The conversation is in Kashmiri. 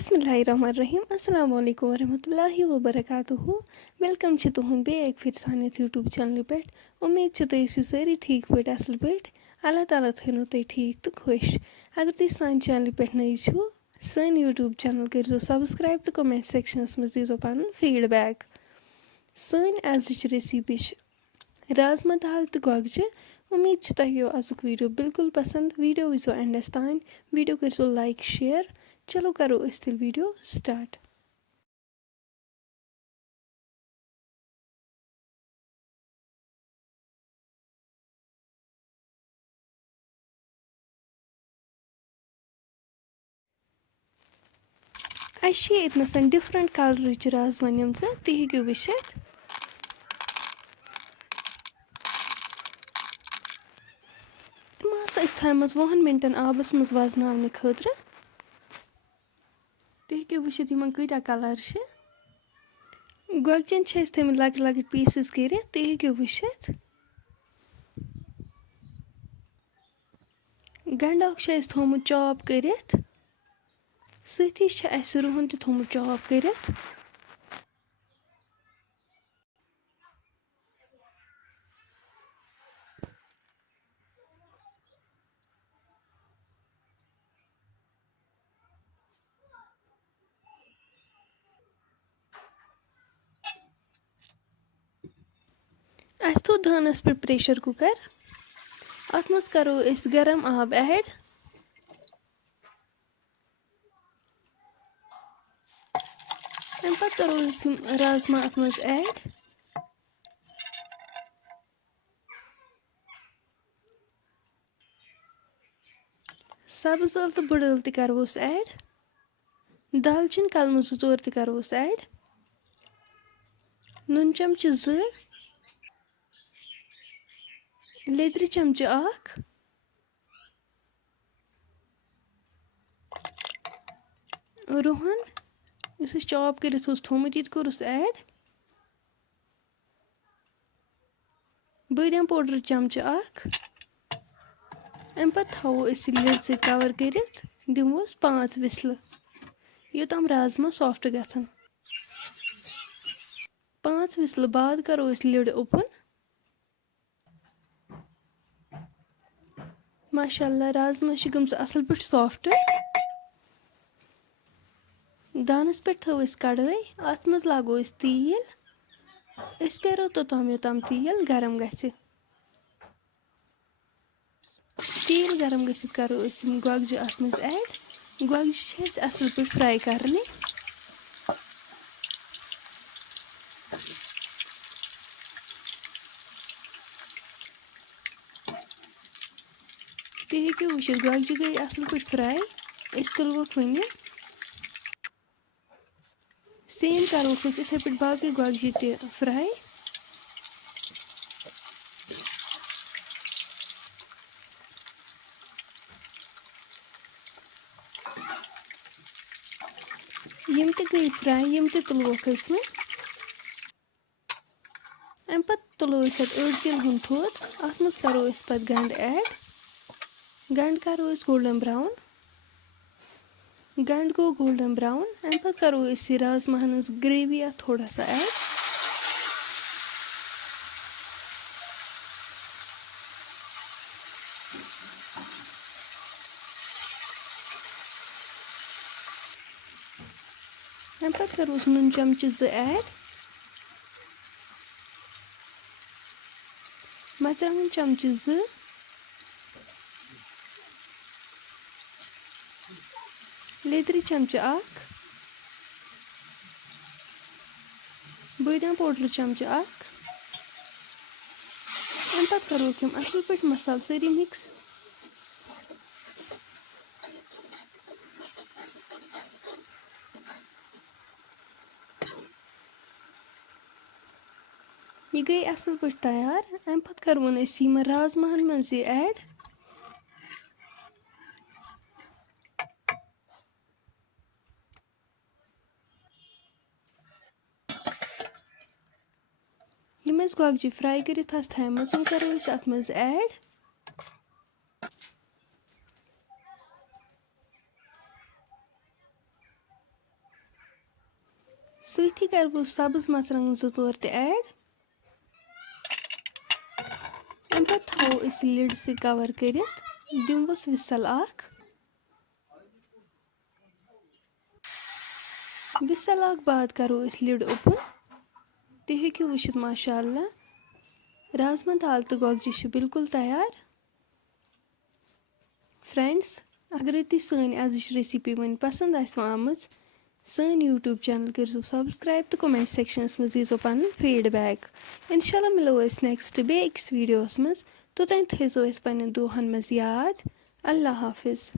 बिस्मिल्लाहिर्रहमानिर्रहीम अस्सलाम वालेकुम वरहमतुल्लाहि वबरकातुहू वेलकम छ तुहुंद बेक फिर सानियत यूट्यूब चैनल पे उम्मीद छ तुम ٲسِو سٲری ٹھیٖک پٲٹھۍ اصل پٲٹھۍ اللہ تعالیٰ تھٲینو تُہۍ ٹھیٖک تہٕ خۄش اگر تُہۍ سانہِ چینلہِ پٮ۪ٹھ نٔے چھِو سٲنۍ یوٗٹیوب چینل کٔرۍزیو سبسکرایب تہٕ کمنٹ سیکشنس منٛز دیٖزیو پنُن فیٖڈبیک سٲنۍ أزِچ ریسِپی چھِ رازما دال تہٕ گۄگجہِ امید چھِ تۄہہِ یِیو أزیُک ویٖڈیو بالکل پسنٛد ویٖڈیو وٕچھزیو اینڈس تانۍ ویٖڈیو کٔرۍزیو لایک شیر چلو کرو أسۍ تیٚلہِ ویٖڈیو سٹارٹ اَسہِ چھِ ییٚتنَس ڈِفرَنٹ کَلرٕچ رازما نِمژٕ تُہۍ ہیٚکِو وٕچھِتھ یِم ہسا أسۍ تھایمَژٕ 20 مِنٹَن آبَس منٛز وزناونہٕ خٲطرٕ تُہۍ ہیٚکِو وٕچھِتھ یِمن کۭتیٛاہ کَلر چھِ گۄگجن چھِ أسۍ تھٲیمٕتۍ لۄکٕٹۍ لۄکٕٹۍ پیٖسِز کٔرِتھ تُہۍ ہیٚکِو وٕچھِتھ گنٛڈٕ اکھ چھُ اَسہِ تھومُت چاپ کٔرِتھ سۭتی چھُ اَسہِ رُہن تہِ تھومُت چاپ کٔرِتھ اَسہِ تھوٚو دانَس پٮ۪ٹھ پریشر کُکر اَتھ منٛز کرو أسۍ گرم آب ایڈ اَمہِ پتہٕ کرو أسۍ یِم رازما اَتھ منٛز ایڈ سبٕز ٲلہٕ تہٕ بٕڑ ٲلہٕ تہِ کروس ایڈ دالچیٖن کلمہٕ 2-4 تہِ کروس ایڈ نُن چمچہٕ 2 لیدرِ چمچہٕ 1 رُہن یُس أسۍ چاپ کٔرِتھ اوس تھومُت یہِ تہِ کوٚرُس ایڈ بٲدیان پوڈر چمچہٕ 1 اَمہِ پتہٕ تھاوو أسۍ یہِ لِڈ سۭتۍ کور کٔرِتھ دِمہوس 5 وِسلہٕ یوٚتام رازما سافٹ گژھن 5 وِسلہٕ بعد کرو أسۍ لِڈ اوپن ماشاء اللہ رازما چھِ گٔمژٕ اصل پٲٹھۍ سافٹ دانس پٮ۪ٹھ تھٲو أسۍ کڑٲے اتھ منٛز لاگو أسۍ تیٖل أسۍ پیارو توٚتام یوٚتام تیٖل گرم گژھِ تیٖل گرم گٔژھِتھ کرو أسۍ یِم گۄگجہِ اتھ منٛز ایڈ گۄگجہِ چھِ أسۍ اصل پٲٹھۍ فراے کرنہِ تُہۍ ہیٚکِو وٕچھِتھ گۄگجہِ گٔے اصل پٲٹھۍ فراے أسۍ تُلوکھ وٕنہِ سیم کروکھ أسۍ یِتھے پٲٹھۍ باقٕے گۄگجہِ تہِ فراے یِم تہِ گٔے فراے یِم تہِ تُلوکھ أسۍ وۄنۍ اَمہِ پتہٕ تُلو أسۍ اَتھ 1 کِلوٗ ہُنٛد تھوٚد اَتھ منٛز کرو أسۍ پتہٕ گنٛڈٕ ایڈ گنٛڈٕ کرو أسۍ گولڈن براوُن گنٛڈٕ گوٚو گولڈن براوُن اَمہِ پتہٕ کرو أسۍ یہِ رازماہن ہٕنٛز گریوی اَتھ تھوڑا سا ایڈ اَمہِ پتہٕ کروس نُن چمچہٕ 2 ایڈ مرژٕوانٛگن چمچہٕ 2 لیدرِ چمچہٕ 1 بٲدیان پوڈر چمچہٕ 1 اَمہِ پتہٕ کروکھ یِم اصل پٲٹھۍ مسالہٕ سٲری مِکس یہِ گٔے اصل پٲٹھۍ تیار اَمہِ پتہٕ کروون أسۍ یِمن رازماہن منٛز یہِ ایڈ یِم أسۍ گۄگجہِ فراے کٔرِتھ آسہٕ تھایمَژٕ یِم کرو أسۍ اَتھ منٛز ایڈ سۭتی کَرٕ بہٕ سبٕز مَرژٕوانٛگن 2-4 تہِ ایڈ. اَمہِ پَتہٕ تھاوو أسۍ لِڈ سۭتۍ کَور کٔرِتھ. دِموس وِسَل اَکھ. وِسَل اَکھ بعد کَرو أسۍ لِڈ اوپُن. تُہۍ ہیٚکِو وٕچھِتھ ماشاء اللہ رازما دال تہٕ گۄگجہِ چھِ بِلکُل تیار. فرٛٮ۪نٛڈٕس اگرے تُہۍ سٲنۍ أزِچ ریسِپی وۄنۍ پَسنٛد آسِوٕ آمٕژ سٲنۍ یوٗٹیوٗب چَنَل کٔرۍزیو سبسکرایب تہٕ کومٮ۪نٛٹ سٮ۪کشَنَس منٛز دیٖزیو پَنُن فیٖڈبیک. اِنشاء اللہ مِلو أسۍ نٮ۪کسٹ بیٚیہِ أکِس ویٖڈیوَس منٛز. توٚتام تھٲیزیو أسۍ پنٛنٮ۪ن دۄہَن منٛز یاد. اللہ حافِظ.